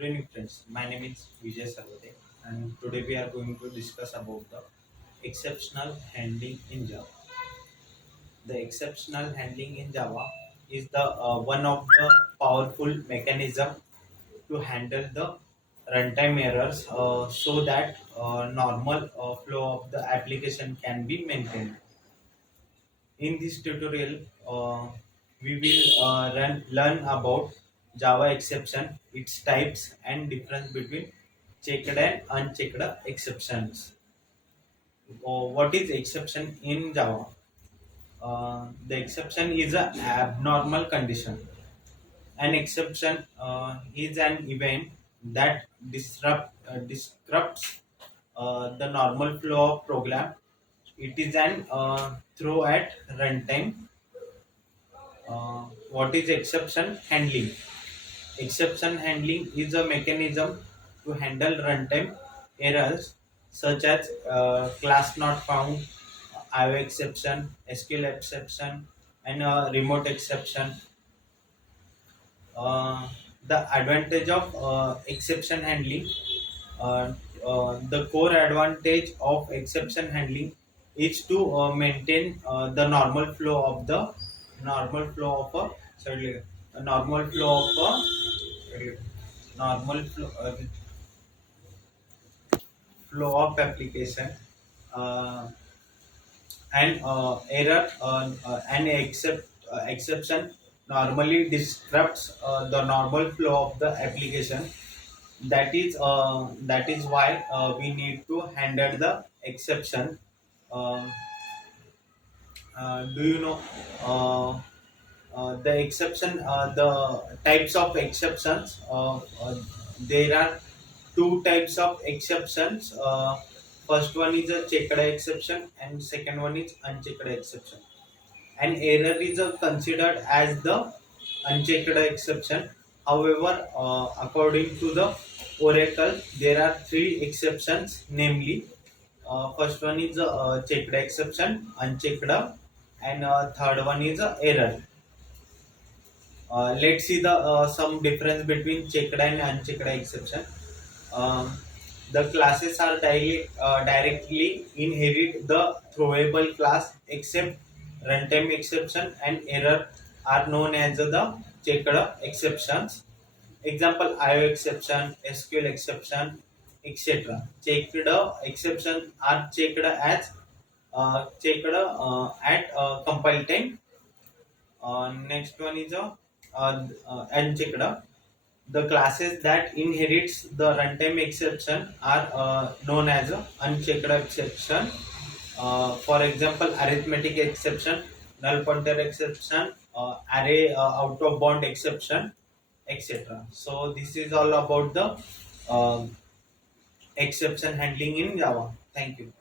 Good evening, friends. My name is Vijay Sarvade, and today we are going to discuss about the exceptional handling in Java. The exceptional handling in Java is the one of the powerful mechanism to handle the runtime errors, so that normal flow of the application can be maintained. In this tutorial, we will learn about Java exception, its types, and difference between checked and unchecked exceptions. What is exception in Java? The exception is an abnormal condition. An exception is an event that disrupts the normal flow of program. It is an throw at runtime. What is exception handling? Exception handling is a mechanism to handle runtime errors such as class not found, IO exception, SQL exception, and remote exception. Uh, the advantage of exception handling, uh, the core advantage of exception handling is to maintain the normal flow of a normal flow of normal flow of application, uh, and exception normally disrupts the normal flow of the application. That is why we need to handle the exception. uh, do you know the exception, the types of exceptions? There are two types of exceptions. First one is a checked exception, and second one is unchecked exception. An error is considered as the unchecked exception. However, according to the Oracle, there are three exceptions, namely, first one is checked exception, unchecked, and third one is error. Let's see the some difference between checked and unchecked exception. Um, the classes are directly inherit the throwable class, except runtime exception and error are known as the checked exceptions. Example: IO exception, SQL exception, etc. Checked exceptions are checked at compile time. Next one is unchecked. The classes that inherits the runtime exception are known as unchecked exception. For example, arithmetic exception, null pointer exception, array out of bound exception, etc. So this is all about the exception handling in Java. Thank you.